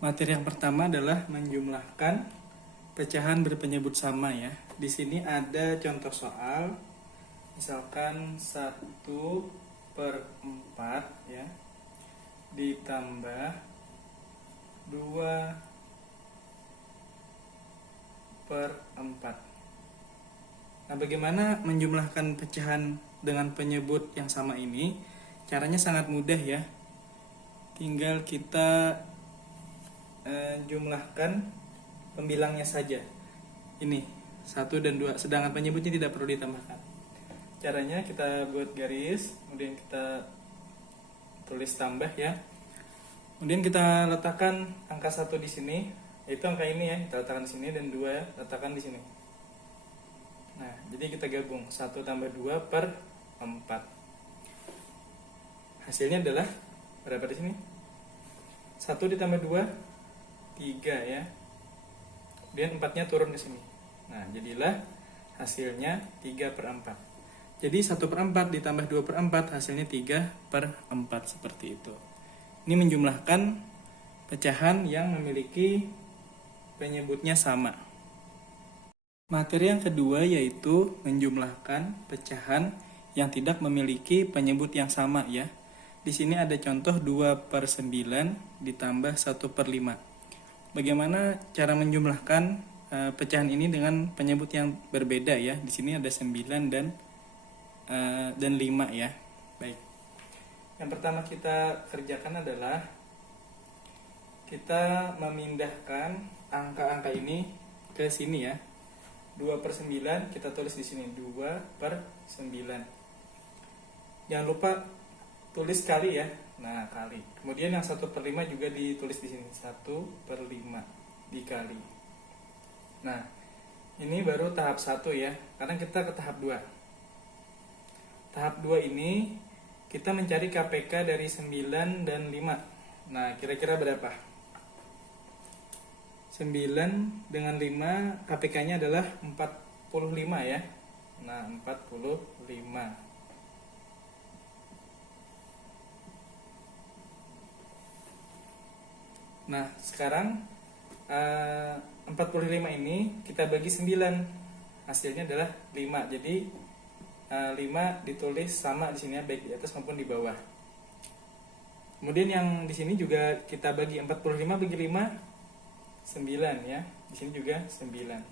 Materi yang pertama adalah menjumlahkan pecahan berpenyebut sama ya. Di sini ada contoh soal, misalkan 1/4 ya, ditambah 2/4. Nah, bagaimana menjumlahkan pecahan dengan penyebut yang sama ini? Caranya sangat mudah ya. Tinggal kita jumlahkan pembilangnya saja. Ini 1 dan 2, sedangkan penyebutnya tidak perlu ditambahkan. Caranya kita buat garis, kemudian kita tulis tambah ya. Kemudian kita letakkan angka 1 di sini, yaitu angka ini ya, kita letakkan di sini, dan 2 ya, letakkan di sini. Nah, jadi kita gabung 1 tambah 2/4. Hasilnya adalah berapa di sini? 1 ditambah 2, 3 ya. Kemudian 4-nya turun ke sini. Nah, jadilah hasilnya 3/4. Jadi 1/4 ditambah 2/4 hasilnya 3/4 seperti itu. Ini menjumlahkan pecahan yang memiliki penyebutnya sama. Materi yang kedua yaitu menjumlahkan pecahan yang tidak memiliki penyebut yang sama ya. Di sini ada contoh 2/9 ditambah 1/5. Bagaimana cara menjumlahkan pecahan ini dengan penyebut yang berbeda ya? Di sini ada 9 dan 5 ya. Baik. Yang pertama kita kerjakan adalah kita memindahkan angka-angka ini ke sini ya. 2/9 kita tulis di sini 2/9. Jangan lupa tulis kali ya. Nah, kali. Kemudian yang 1/5 juga ditulis di sini 1/5 dikali. Nah, ini baru tahap 1 ya. Sekarang kita ke tahap 2. Tahap 2 ini kita mencari KPK dari 9 dan 5. Nah, kira-kira berapa? 9 dengan 5 KPK-nya adalah 45 ya. Nah, 45. Nah, sekarang 45 ini kita bagi 9. Hasilnya adalah 5. Jadi 5 ditulis sama di sini ya, baik di atas maupun di bawah. Kemudian yang di sini juga kita bagi 45 bagi 5 9 ya. Di sini juga 9.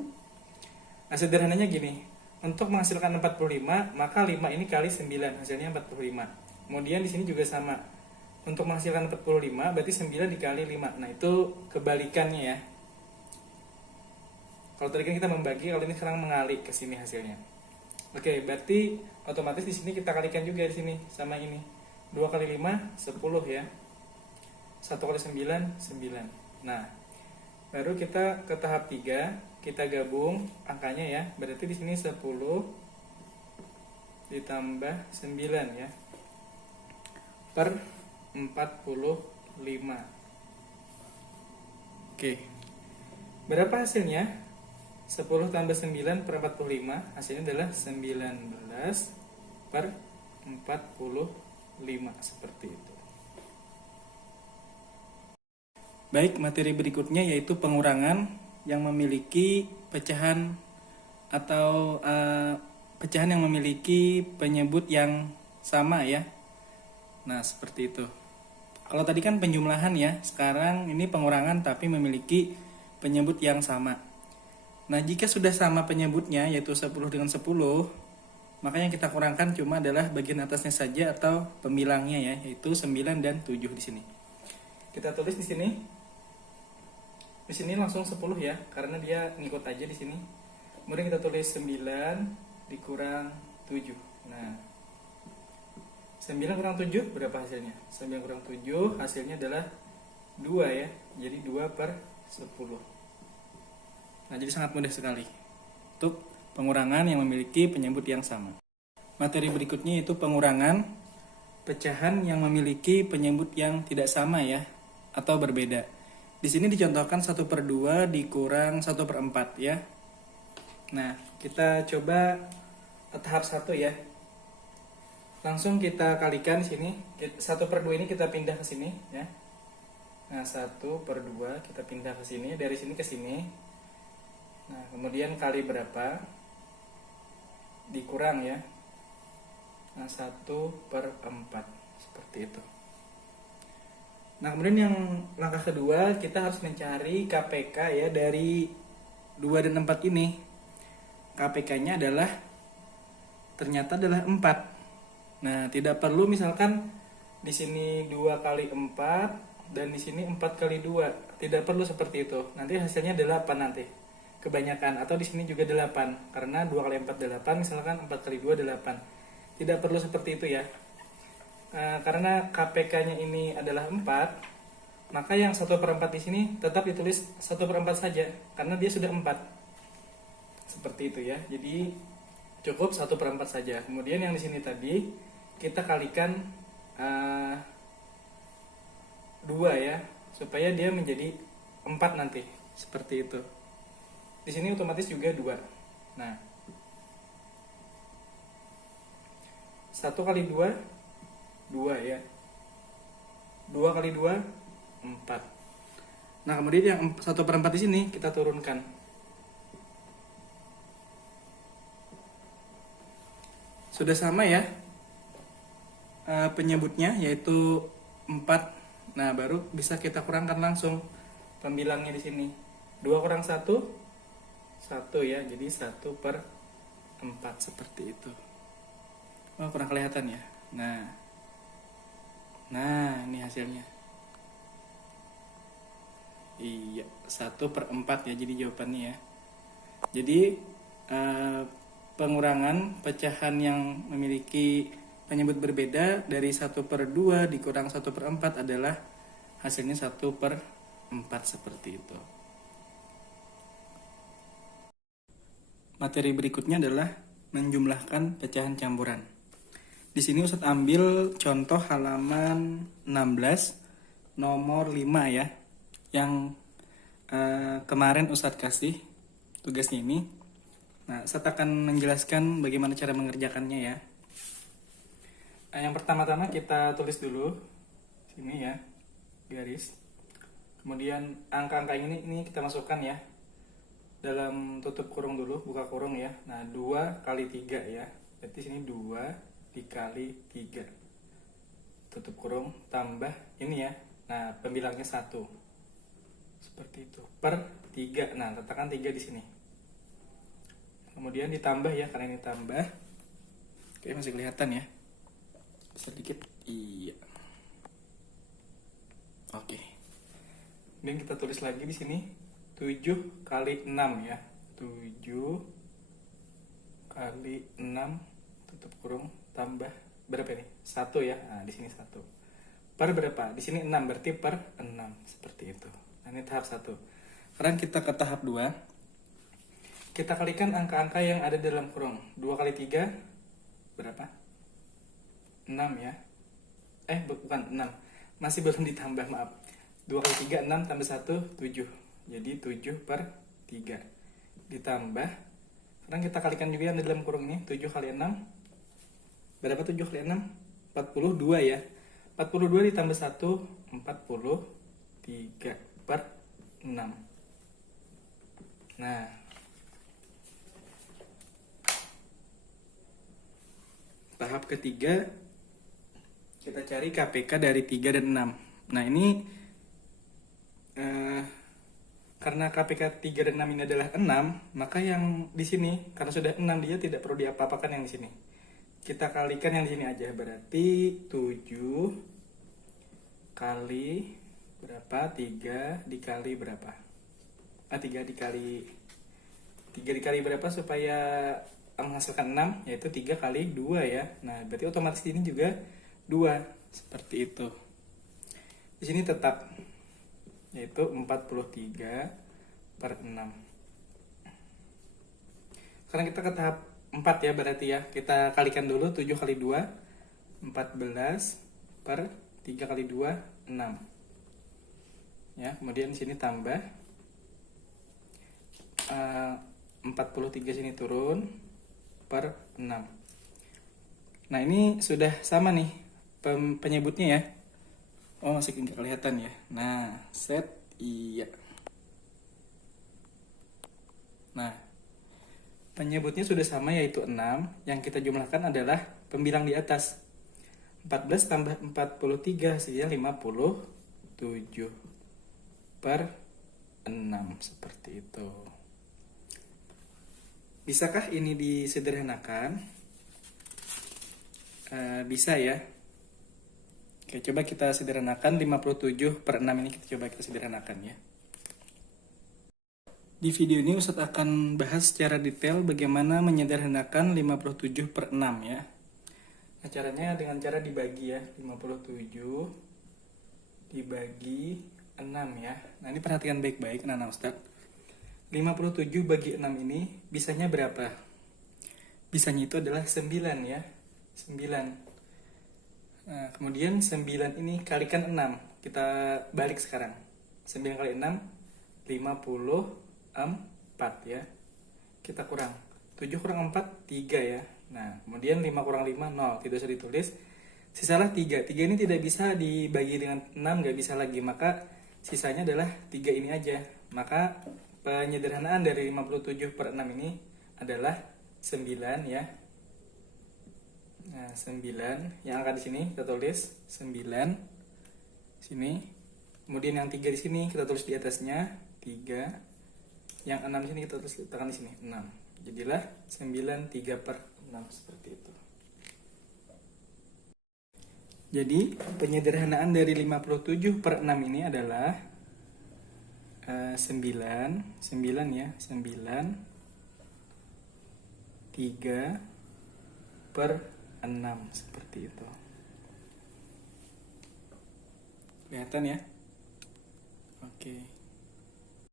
Nah, sederhananya gini. Untuk menghasilkan 45, maka 5 ini kali 9 hasilnya 45. Kemudian di sini juga sama. Untuk menghasilkan 45 berarti 9 dikali 5. Nah, itu kebalikannya ya. Kalau tadi kan kita membagi, kalau ini sekarang mengalih ke sini hasilnya. Oke, berarti otomatis di sini kita kalikan juga di sini sama ini. 2 kali 5 10 ya. 1 kali 9 9. Nah, baru kita ke tahap 3, kita gabung angkanya ya. Berarti di sini 10 ditambah 9 ya. Per 45. Oke. Berapa hasilnya? 10 tambah 9 per 45, hasilnya adalah 19 per 45, seperti itu. Baik, materi berikutnya yaitu pengurangan yang memiliki pecahan atau pecahan yang memiliki penyebut yang sama ya. Nah, seperti itu. Kalau tadi kan penjumlahan ya, sekarang ini pengurangan tapi memiliki penyebut yang sama. Nah, jika sudah sama penyebutnya yaitu 10 dengan 10, maka yang kita kurangkan cuma adalah bagian atasnya saja atau pembilangnya ya, yaitu 9 dan 7 di sini. Kita tulis di sini. Di sini langsung 10 ya, karena dia ngikut aja di sini. Kemudian kita tulis 9 dikurang 7. Nah, 9 kurang 7 berapa hasilnya? 9 kurang 7 hasilnya adalah 2 ya. Jadi 2/10. Nah, jadi sangat mudah sekali untuk pengurangan yang memiliki penyebut yang sama. Materi berikutnya itu pengurangan pecahan yang memiliki penyebut yang tidak sama ya, atau berbeda. Di sini dicontohkan 1/2 dikurang 1/4 ya. Nah, kita coba tahap 1 ya. Langsung kita kalikan sini. 1/2 ini kita pindah ke sini ya. Nah, 1/2 kita pindah ke sini, dari sini ke sini. Nah, kemudian kali berapa? Dikurang ya. Nah, 1/4 seperti itu. Nah, kemudian yang langkah kedua, kita harus mencari KPK ya dari 2 dan 4 ini. KPK-nya ternyata adalah 4. Nah, tidak perlu misalkan di sini 2 kali 4 dan di sini 4 kali 2. Tidak perlu seperti itu. Nanti hasilnya 8 nanti. Kebanyakan, atau di sini juga 8 karena 2 kali 4 8, misalkan 4 kali 2 8. Tidak perlu seperti itu ya. Karena KPK-nya ini adalah 4, maka yang 1/4 di sini tetap ditulis 1/4 saja karena dia sudah 4. Seperti itu ya. Jadi cukup 1/4 saja. Kemudian yang di sini tadi kita kalikan 2 ya, supaya dia menjadi 4 nanti. Seperti itu. Di sini otomatis juga 2. Nah, 1 kali 2 2 ya. 2 kali 2 4. Nah, kemudian yang 1/4 di sini kita turunkan. Sudah sama ya penyebutnya, yaitu 4. Nah, baru bisa kita kurangkan langsung pembilangnya di sini. 2 kurang 1 1 ya. Jadi 1/4 seperti itu. Oh, kurang kelihatan ya. Nah, ini hasilnya. Iya, 1/4 ya jadi jawabannya ya. Jadi pengurangan pecahan yang memiliki penyebut berbeda dari 1/2 dikurang 1/4 adalah hasilnya 1/4 seperti itu. Materi berikutnya adalah menjumlahkan pecahan campuran. Di sini Ustadz ambil contoh halaman 16 nomor 5 ya. Yang kemarin Ustadz kasih tugasnya ini. Nah, Ustadz akan menjelaskan bagaimana cara mengerjakannya ya. Yang pertama-tama kita tulis dulu sini ya, garis. Kemudian angka-angka ini kita masukkan ya dalam tutup kurung dulu, buka kurung ya. Nah, 2 kali 3 ya. Berarti sini 2 dikali 3 tutup kurung tambah ini ya. Nah, pembilangnya 1 seperti itu per 3. Nah, letakkan 3 di sini, kemudian ditambah ya, karena ini tambah. Oke, masih kelihatan ya, sedikit. Iya, oke. Kemudian kita tulis lagi di sini 7 kali 6 ya. 7 kali 6 tutup kurung tambah berapa ini? 1 ya. Nah, di sini 1. Per berapa? Di sini 6, berarti per 6 seperti itu. Nah, ini tahap 1. Sekarang kita ke tahap 2. Kita kalikan angka-angka yang ada dalam kurung. 2 kali 3 berapa? 6 ya. Bukan 6. Masih belum ditambah, maaf. 2 kali 3 6 tambah 1 7. Jadi 7 per 3. Ditambah, sekarang kita kalikan juga yang di dalam kurung ini. 7 kali 6 berapa? 7 kali 6 42 ya. 42 ditambah 1 43 per 6. Nah, tahap ketiga kita cari KPK dari 3 dan 6. Nah, ini karena KPK 3 dan 6 ini adalah 6, maka yang di sini karena sudah 6 dia tidak perlu diapa-apakan yang di sini. Kita kalikan yang di sini aja, berarti 7 kali berapa? 3 dikali berapa? 3 dikali berapa supaya menghasilkan 6, yaitu 3 kali 2 ya. Nah, berarti otomatis ini juga 2, seperti itu. Di sini tetap, yaitu 43 per 6. Sekarang kita ke tahap 4 ya, berarti ya. Kita kalikan dulu 7 kali 2, 14 per 3 kali 2, 6. Ya, kemudian di sini tambah 43 sini turun per 6. Nah, ini sudah sama nih penyebutnya ya. Oh, masih nggak kelihatan ya. Nah, set iya. Nah, penyebutnya sudah sama yaitu 6. Yang kita jumlahkan adalah pembilang di atas. 14 tambah 43 hasilnya 57 per 6 seperti itu. Bisakah ini disederhanakan? Bisa ya. Oke, coba kita sederhanakan 57 per 6 ini kita sederhanakan ya. Di video ini Ustadz akan bahas secara detail bagaimana menyederhanakan 57 per 6 ya. Nah, caranya dengan cara dibagi ya, 57 dibagi 6 ya. Nah, ini perhatikan baik-baik anak-anak Ustadz. 57 bagi 6 ini bisanya berapa? Bisanya itu adalah 9 ya. 9. Nah, kemudian 9 ini kalikan 6. Kita balik sekarang. 9 kali 6, 54 ya. Kita kurang. 7 kurang 4, 3 ya. Nah, kemudian 5 kurang 5, 0. Tidak usah ditulis. Sisalah 3. 3 ini tidak bisa dibagi dengan 6, nggak bisa lagi. Maka sisanya adalah 3 ini aja. Maka penyederhanaan dari 57 per 6 ini adalah 9 ya. Nah, 9 yang angka di sini kita tulis 9 sini. Kemudian yang 3 di sini kita tulis di atasnya 3. Yang 6 di sini kita tulis tekan di sini 6. Jadilah 9 3 per 6 seperti itu. Jadi penyederhanaan dari 57 per 6 ini adalah 9 ya, 9 3 per 6 seperti itu. Kelihatan ya? Oke.